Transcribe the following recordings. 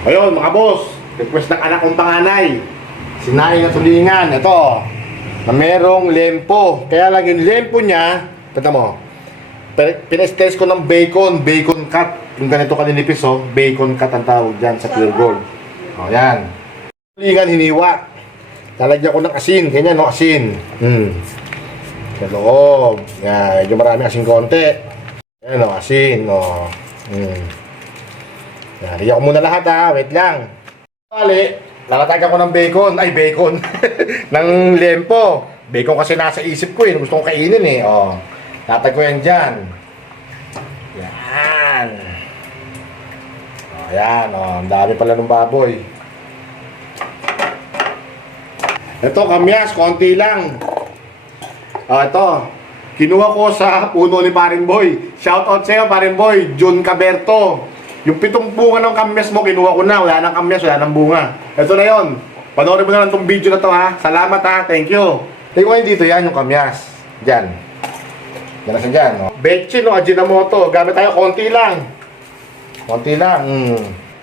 Ayun mga boss, request ng anak kong panganay, sinaing na tulingan, ito, na merong lempo. Kaya lang yung lempo niya, tignan mo, pinestest ko ng bacon cut. Yung ganito kaninipis, oh, bacon cut ang tawag dyan sa Pure Gold. O, yan. Tulingan hiniwa. Lalagyan ko ng asin, ganyan, no, asin. Sa loob. Yan, medyo marami asin konti. Yan, no, asin, no. Nariyan ko muna lahat, ha. Wait lang. Bali, lalatagan ko ng bacon. Ay, bacon. ng lempo. Bacon kasi nasa isip ko, eh. Gusto kong kainin, eh. O, latag ko yan dyan. Yan. O, yan, o. Ang dami pala ng baboy. Ito, kamyas. Konti lang. O, ito. Kinuha ko sa puno ni Paring Boy. Shoutout sa'yo, Paring Boy. Jun Caberto. Yung 7 bunga ng kamyas mo, kinuha ko na. Wala nang kamyas, wala nang bunga. Ito na yon. Panoorin mo na lang itong video na to, ha. Salamat, ha. Thank you. Tingnan dito, yan yung kamyas. Diyan. Diyan na siya dyan. No? Betchin, no? Ajinomoto. Gamit tayo, konti lang. Konti lang.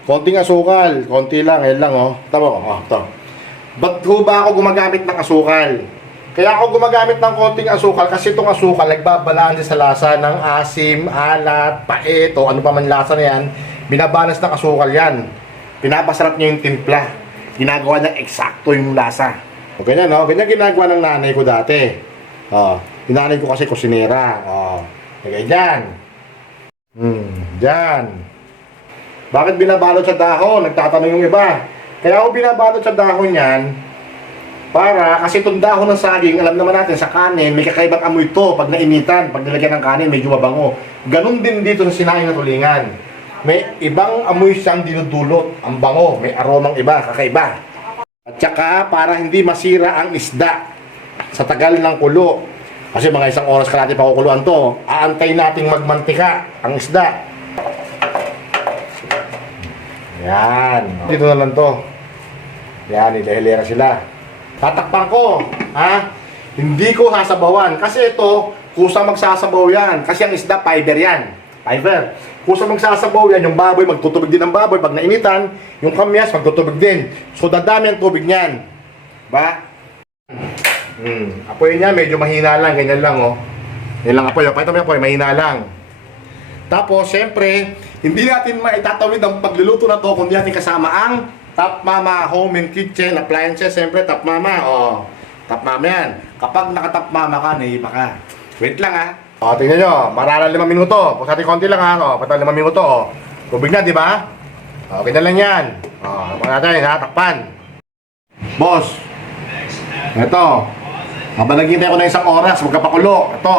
Konting asukal. Konti lang. Ayan lang, oh. Tama, oh. Ito. Ba't ho ba ako gumagamit ng asukal? Kaya ako gumagamit ng konting asukal kasi itong asukal nagbabalaan din sa lasa ng asim, alat, pait o ano pa man lasa na yan. Binabalance ng asukal yan. Pinapasarap niya yung timpla. Ginagawa niya eksakto yung lasa. O ganyan, no? Ganyan ginagawa ng nanay ko dati. Yung nanay ko kasi kusinera. Ganyan. Dyan. Bakit binabalot sa dahon? Nagtatanong yung iba. Kaya ako binabalot sa dahon yan para, kasi itong dahon ng saging, alam naman natin, sa kanin, may kakaibang amoy ito pag nainitan, pag nilagyan ng kanin, medyo mabango. Ganon din dito sa sinaing na tulingan. May ibang amoy siyang dinudulot, ang bango, may aromang iba, kakaiba. At saka, para hindi masira ang isda sa tagal ng kulo. Kasi mga 1 oras ka natin pakukuluan to, aantay nating magmantika ang isda. Yan. Dito na lang to. Yan, hilera sila. Tatakpan ko, ha? Hindi ko sasabawan. Kasi ito, kusang magsasabaw yan. Kasi ang isda, fiber yan. Fiber. Kusang magsasabaw yan, yung baboy, magtutubig din ang baboy. Pag nainitan, yung kamyas, magtutubig din. So, dadami ang tubig niyan. Ba? Apoy niya, medyo mahina lang. Ganyan lang, oh. Yan lang apoy. Pakita mo yung apoy, mahina lang. Tapos, syempre, hindi natin maitatawid ang pagluluto na to kung di natin kasama ang Top Mama Home and Kitchen Appliances. Siyempre, Top Mama. Top Mama yan. Kapag naka-Top Mama ka, nahipa ka. Wait lang, ha. Tingnan nyo. Maralang 5 minuto. Pag konti lang, ha. Patang 5 minuto, Tubig na, di ba? Ganyan lang yan. Mga natin, ha. Takpan. Boss. Ito. Habang naghintay ko na 1 oras, magkapakulo. Ito.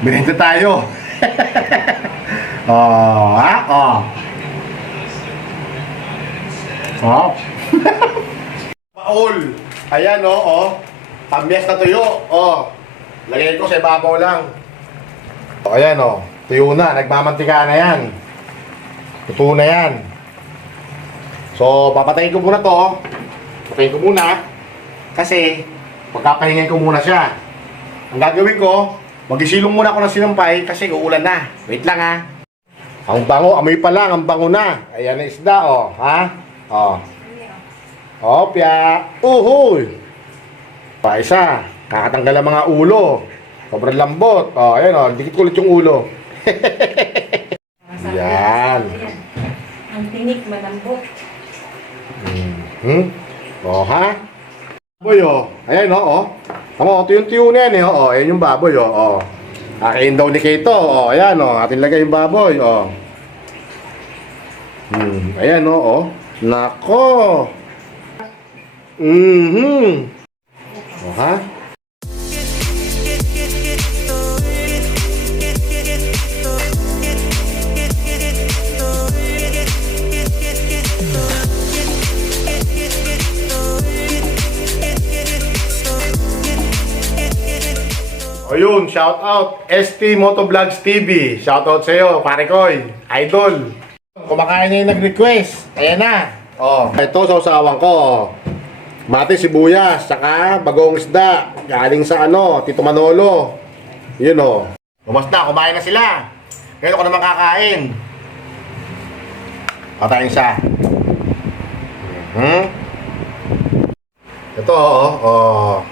Binente tayo. Paul. Ayan, Kamyas na tuyo. Lagay ko sa ibabaw lang. Ayan, tuyo na. Nagmamantika na yan. Tutuo na yan. So, papatayin ko muna to. Patayin ko muna. Kasi, pagkapahingin ko muna siya. Ang gagawin ko, mag-isilong muna ako ng sinampay kasi uulan na. Wait lang, ha. Ang bango, amoy pa lang, ang bango na. Ayan na isda, ha. Opya. Uhoy. Pa isa. Kakatanggal ang mga ulo. Sobrang lambot. Ayan, dikit ko ulit yung ulo. Yan. Ang tinik, malambot. Ha? Baboy, ayan, Tama, tuyo-tuyo na yan, ayan yung baboy, Akain daw ni Keito, ayan, atin lagay yung baboy, Ayan, Nako. Ha? Ayun, shout out ST Motovlogs TV. Shout out sa iyo, pare koy, idol. Kumakain niya yung nag-request. Ayan na. Ito sa usawan ko. Mati, sibuyas, saka bagong isda. Galing sa Tito Manolo. Yun, Bumas na, kumain na sila. Ngayon ako naman kakain. Patayin siya. Ito, oh.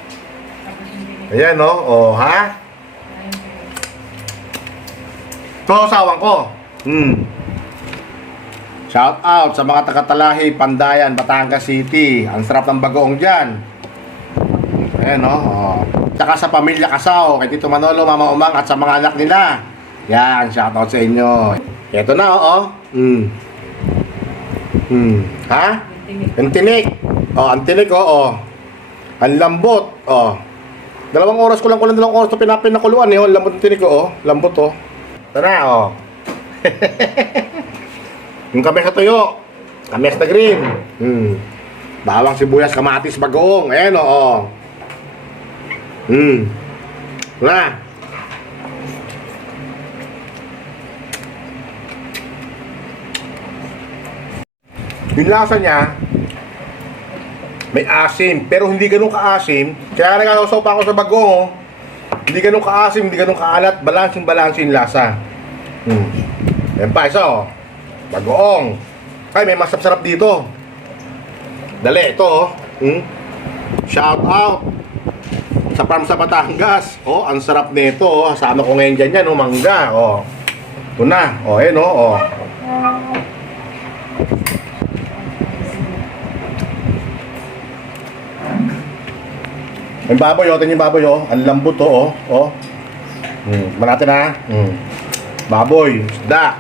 Ayan, oh, ha? Ito, asawan ko. Shout out sa mga taga-Talahi, Pandayan, Batangas City. Ang sarap ng bagoong dyan. Ayan, oh. Tsaka sa pamilya Kasaw, kay Tito Manolo, Mama Umang, at sa mga anak nila. Yan, shout out sa inyo. Ito na, oh. Ha? Ang tinik. Oh, ang tinik, oh. Ang lambot, oh. 2 oras ko lang 2 oras ito pinakuluan, eh. Ang lambot ng tinik, oh. Lambot, oh. Tara, oh. Yung kames na tuyo. Kames na green. Bawang sibuyas, kamatis, bagoong. Ayan, oh. Na. Yung lasa niya, may asim, pero hindi ganun kaasim. Kaya nagkakasaw pa ako sa bagoong. Hindi ganun kaasim, hindi ganun kaalat. Balancing yung lasa. Ayan pa, isa, oh. Bagoong. Ay, may masarap dito. Dali, ito, oh. Shout out sa farm sa Batangas. Oh, ang sarap nito, oh. Kasama ko ngayon dyan yan, oh, mangga, oh. Ito na, oh, ayan, oh. Yung baboy, oh, tingin yung baboy, oh. Ang lambot, oh, oh. Malati na, baboy, isda.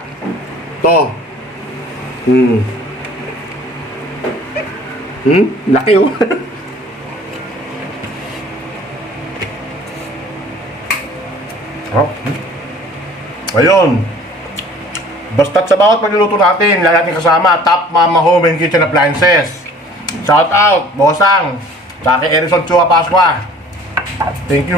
Ito. Laki, oh. Ayun. Basta't sa bawat pagluluto natin, lagi natin kasama Top Mama Home and Kitchen Appliances. Shout out, Bosang, sa aking Erison Chua Pasqua. Thank you.